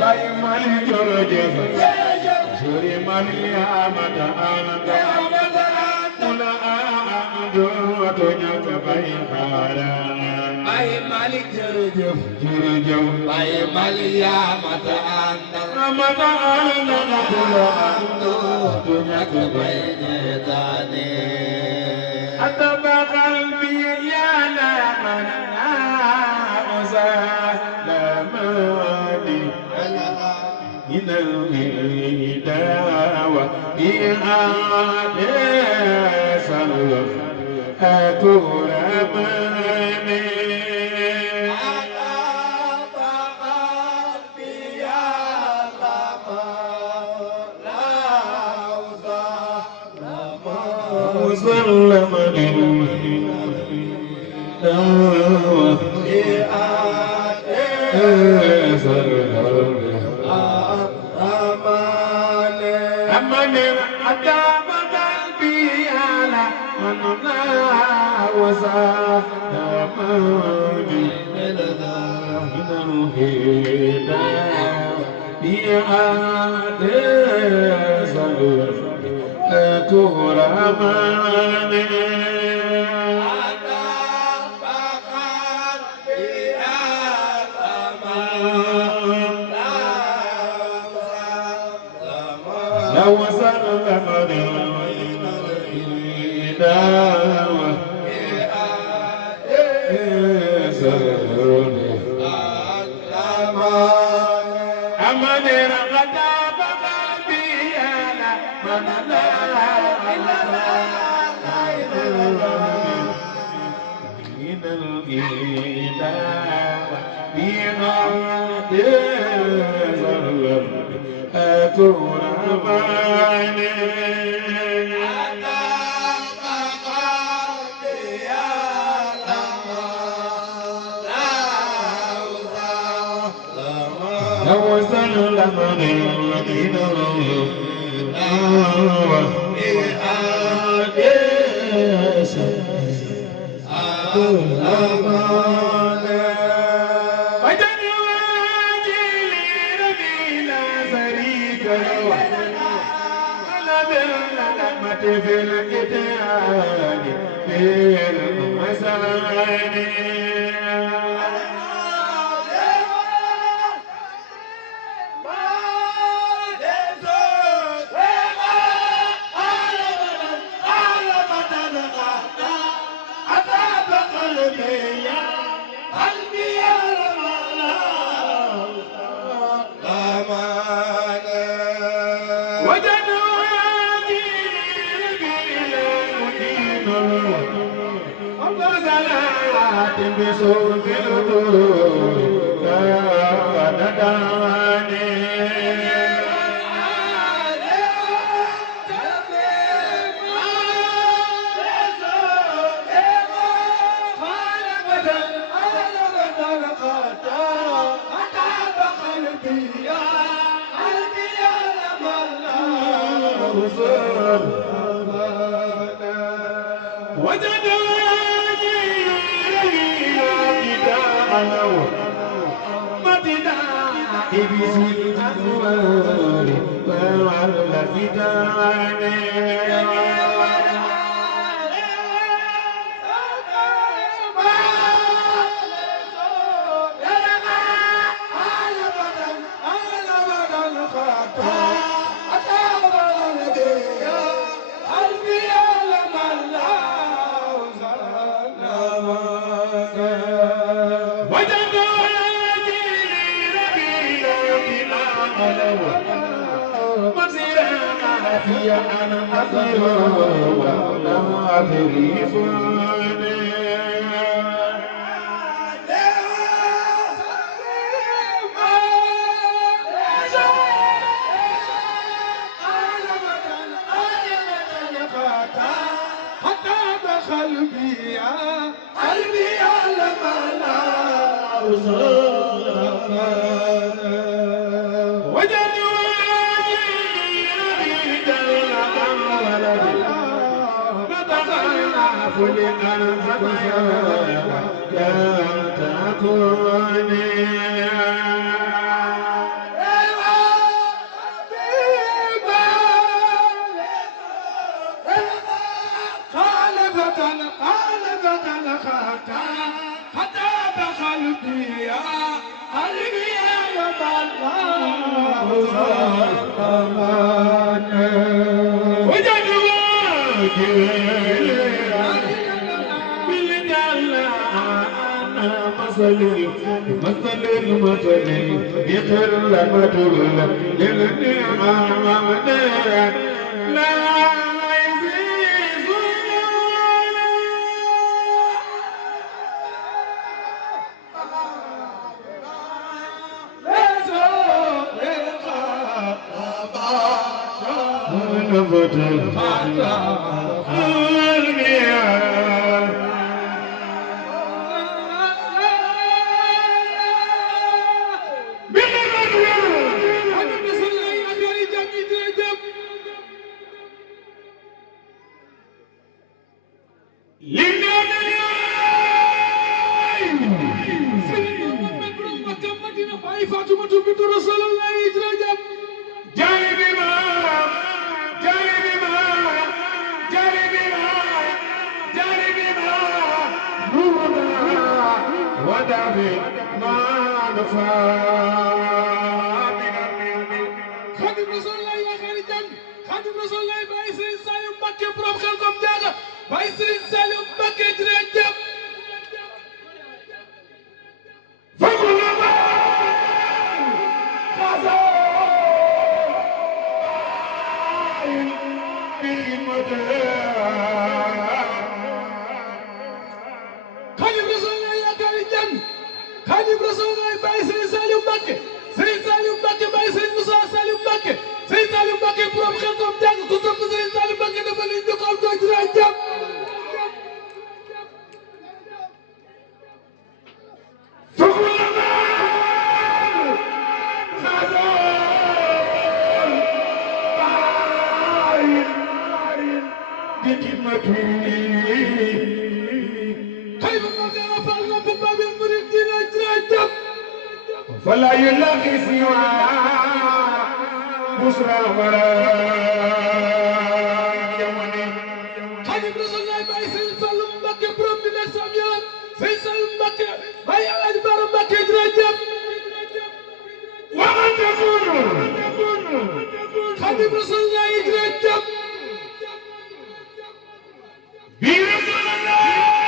Bay Mali jërëjëf Sëriñ Mali yaa mata ànd mula ànd to ñàkk bay xaara Bay Mali jërëjëf Bay Mali yaa mata ànd mula ànd to ñàkk bay ñeetaane ataba qalbi ya la manna uzalamani من الهداوة إعادة سلف أكرمني فلا يلاقي سوى بشرى ولا يمني خادم رسول الله باي سيد سالم مكة بروم من الساميان سيد سالم مكة باي على جبار مكة جرجب ومن تكون خادم رسول الله جرجب برسول الله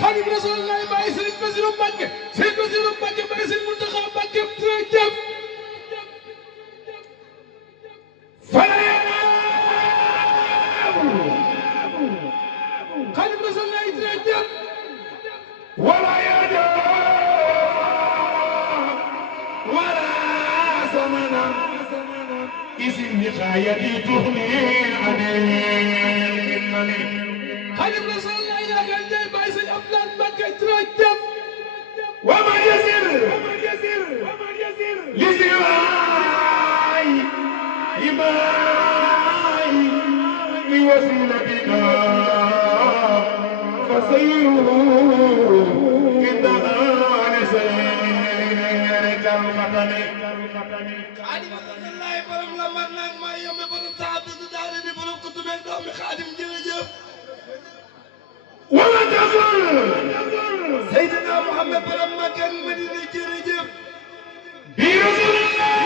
خادم رسول الله باي سيد بزير مكة سيد بزير مكة باي سيد منتخب مكة جرجب خادم رسول الله جرجب ولا يدع ولا زمنا اسم نهايتي تغني عن المنن خادم رسول الله يا غنجي باي سيد أفلان مكة جرجب ومن يسر لسواي إماي بوسيلتك فسيره إنها لسيرك الفتن خادم رسول الله برم لمن نك ما يوم برم صاحب داري دي برم كتب دوم خادم جرجب ومن تقول سيدنا محمد برم مكة مدينة جرجب برسول الله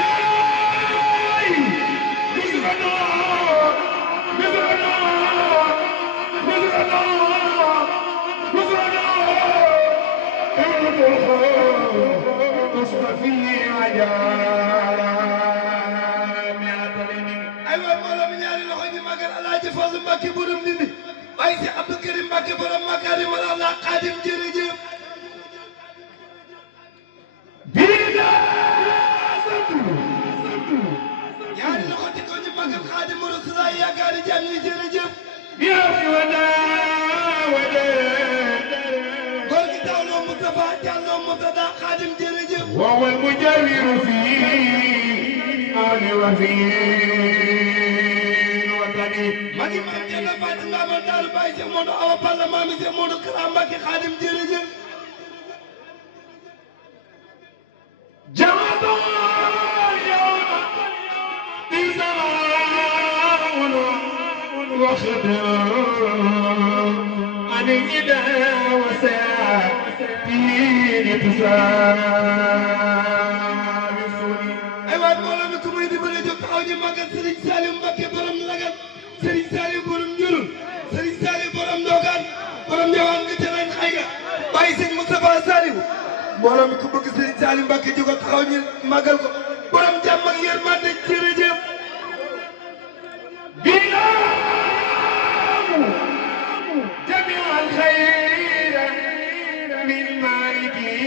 aywa mbooloo mi ñaari loxo ñu magal Alaaji Fallu Mbàkke borom Ndindi ay si Abdou Karim Mbàkke borom Makarimal Axlaaq Xaadim jërëjëf ñaari loxo ci ko ñu magal Xaadimu Rasuul yaakaari jàmm yi jërëjëf Murtada Xaadim jërëjëf وهو المجاور في آل وفي الوطن magi maam Cerno Faati Ndamal Daaru Baay Seex Moodu Awa Balla maami Seex Moodu Kara Mbàkke Xaadim jërëjëf جعل اليوم بزمان وخدم عن الإله وساتين تسامسني ay waay mbooloo mi ku muy dimbale jóg taxaw ñu màggal Sëriñ Saaliw Mbàkke borom Lagan Sëriñ Saaliw borom Njurul Sëriñ Saaliw borom Ndogaan borom Njawaan nga ca lañ xay nga bàyyi sëñ Moustapha Saaliw mbooloo mi ku bëgg Sëriñ Saaliw Mbàkke jóg taxaw ñu màggal ko borom jàmm ak yërmande jërëjëf بلاه جميع الخير من مالكي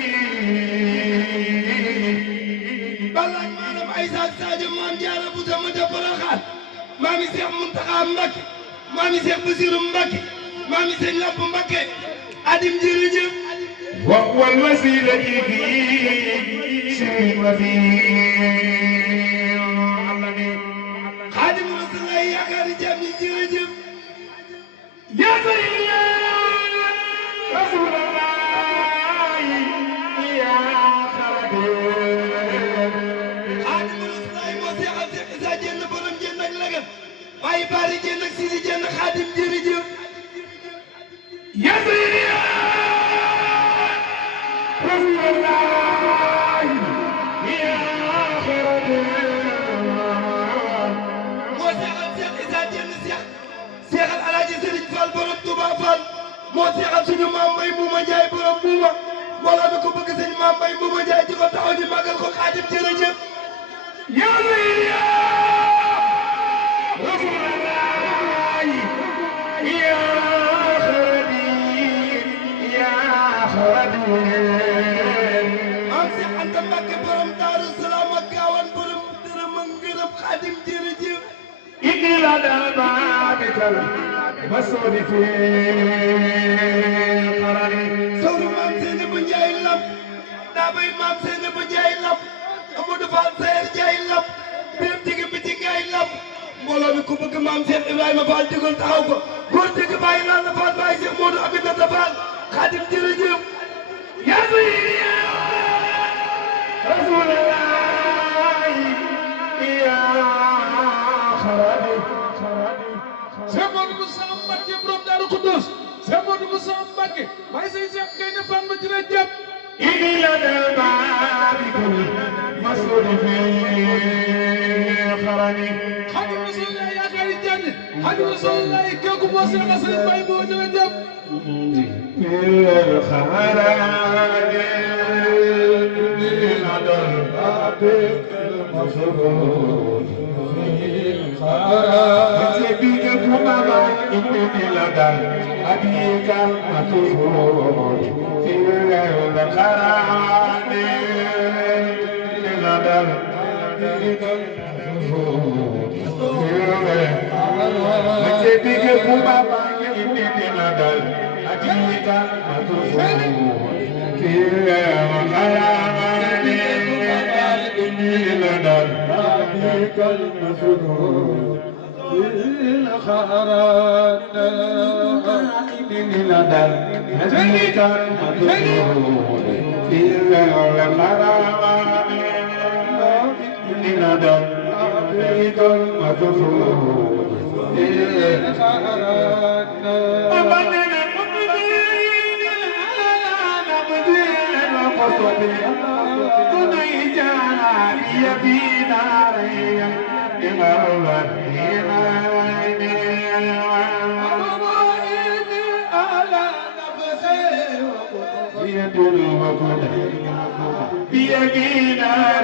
ballaan maanaam Aysa ak Sadio maam Jaara bu sama ja Poroxaan maami Seex Muntaxa Mbàkke maami Seex Basiru Mbàkke maami Sëñ Lamp Mbàkke adim jërëjëf وهو الوسيلة في سر وفي علم Xaadim Rasuul yaakaari jàmm ñi jërëjëf يا سيدي يا رسول الله يا خالدي Xaadim Rasuul moo seexal Seex Isa Jenn borom Jenn ak Lagan waaye Baari Jenn ak Sidi Jenn Xaadim jërëjëf يا سيدي يا رسول الله يا خالدي moo seexal Seex Isa Jenn seexal Alaaji Sëriñ Fall borom Tuuba Fall moo seexal suñu maam Mbay Mbuuma Njaay borom Mbuuma mbooloo mi ko bëgg sëñ maam Mbay Mbuuma Njaay di ko taxaw ñu màggal ko Xaadim jërëjëf يا سيدي يا رسول الله يا خالدي يا خالدي maam Seex Anta Mbàkke borom Daaru Salaam ak Gaawan borom dërëm ak ngërëm Xaadim jërëjëf إني لدى بابك المسؤول في قرني sawru maam Seeni bu Njaay Lam daa bay maam Seeni bu Njaay Lam Amadou Fall Seer Njaay Lam biram jigi bi ci Njaay Lam mbooloo mi ku bëgg maam Seex Ibrahima Fall digal taxaw ko góor jigi bàyyi laal na Fall bàyyi Seex Moodu Aminata Fall Xaadim jërëjëf يا سيدي يا رسول الله يا خالدي Seex Moodu Musaa Mbàkke borom Daaru Xudoos Seex Moodu Musaa Mbàkke waaye sëñ Seex Gaynde Fatma jërëjëf إني لدى بابك المسؤول في قرني Xaadim Rasuul yaakaari jànn Xaadim Rasuul kooku moo seexal sëñ Baay moo jërëjëf الخراج لدى بابك المسؤول بك كما إنني لدى أبيك المسؤول في الخراج لدى بابك المسؤول بك كما إنني لدى أبيك المسؤول في الخراج إني لدى أبيك المسؤول في الخراج إني لدى أبيك المسؤول في الخراج إني لدى أبيك المسؤول في الخراج بيدي نار